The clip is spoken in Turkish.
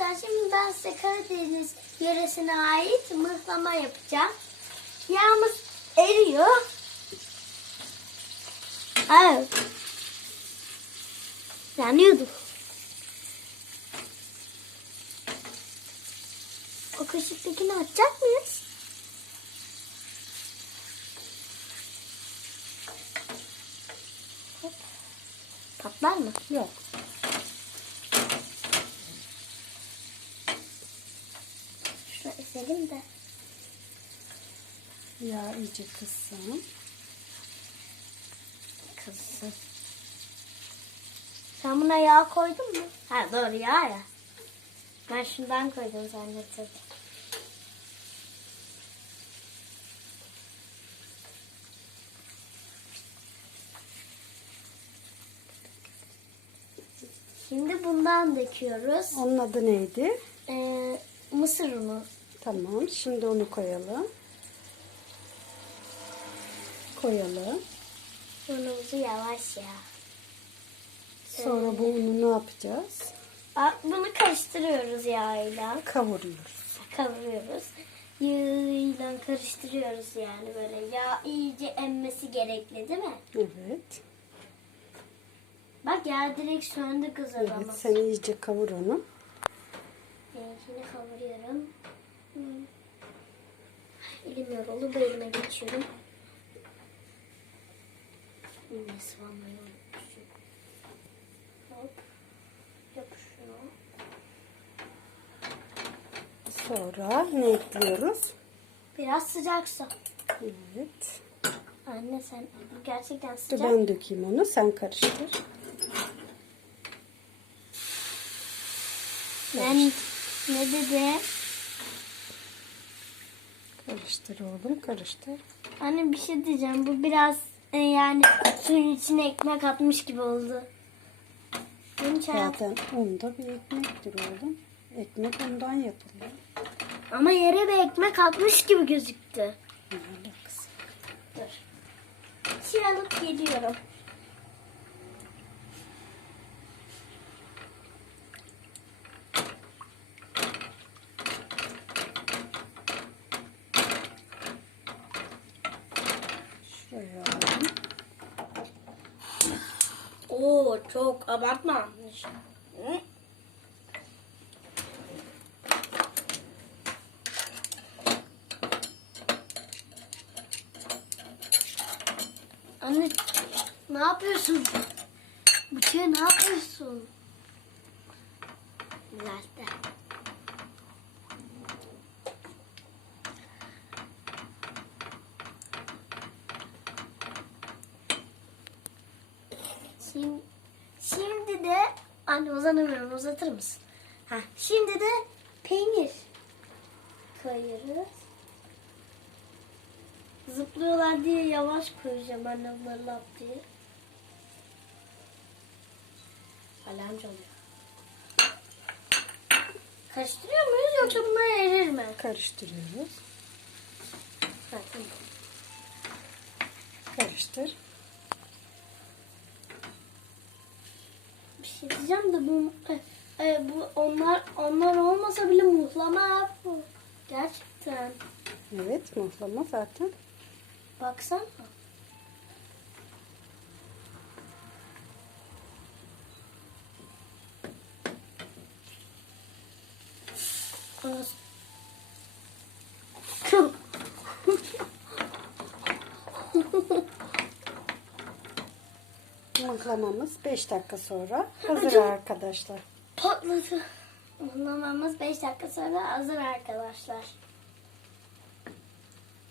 Arkadaşlar şimdi ben size Karadeniz yöresine ait mıhlama yapacağım. Yağımız eriyor. Evet. Yanıyordu. O kaşıktakini açacak mıyız? Patlar mı? Yok. Şunu ezelim de. Yağ iyice kızsın. Kızsın. Sen buna yağ koydun mu? Ha doğru yağ ya. Ben şundan koydum zannettim. Şimdi bundan döküyoruz. Onun adı neydi? Ee, mısır unu. Tamam. Şimdi onu koyalım. Koyalım. Unumuzu yavaş ya. Sonra bu unu ne yapacağız? Bunu karıştırıyoruz yağıyla. Kavuruyoruz. kavuruyoruz. Yağıyla karıştırıyoruz yani böyle yağ iyice emmesi gerekli değil mi? Evet. Bak yağ direkt söndü kızar Evet. ama. Sen iyice kavur onu. Benimkini kavuruyorum. Hmm. Elim yoruldu bu elime geçiyorum. Yine sıvamayı unutmuşum. Hop. Yap şunu. Sonra ne ekliyoruz? Biraz sıcak su. Evet. Anne sen gerçekten Dur sıcak. ben dökeyim onu. Sen karıştır. Ben ne dedi? Karıştır oğlum. Karıştır. Anne bir şey diyeceğim. Bu biraz e, yani suyun içine ekmek atmış gibi oldu. Benim hayat- Zaten un da bir ekmektir oğlum. Ekmek undan yapılıyor. Ama yere bir ekmek atmış gibi gözüktü. Ne alakası? Dur. Şey alıp geliyorum. Alalım. Oo çok abartmamış. Anne ne yapıyorsun? Bıçağı ne yapıyorsun? Güzel. Şimdi, şimdi de anne uzanamıyorum uzatır mısın? Ha, şimdi de peynir koyuyoruz. Zıplıyorlar diye yavaş koyacağım anne bunları lap diye. Alarm çalıyor. Karıştırıyor muyuz yoksa bunlar erir mi? Karıştırıyoruz. Ha, tamam. Karıştır. Şey diyeceğim de bu e, e, bu onlar onlar olmasa bile muhlama bu. Gerçekten. Evet muhlama zaten. Baksana. Anas- Mıhlamamız 5 dakika sonra hazır arkadaşlar. Patladı. Mıhlamamız 5 dakika sonra hazır arkadaşlar.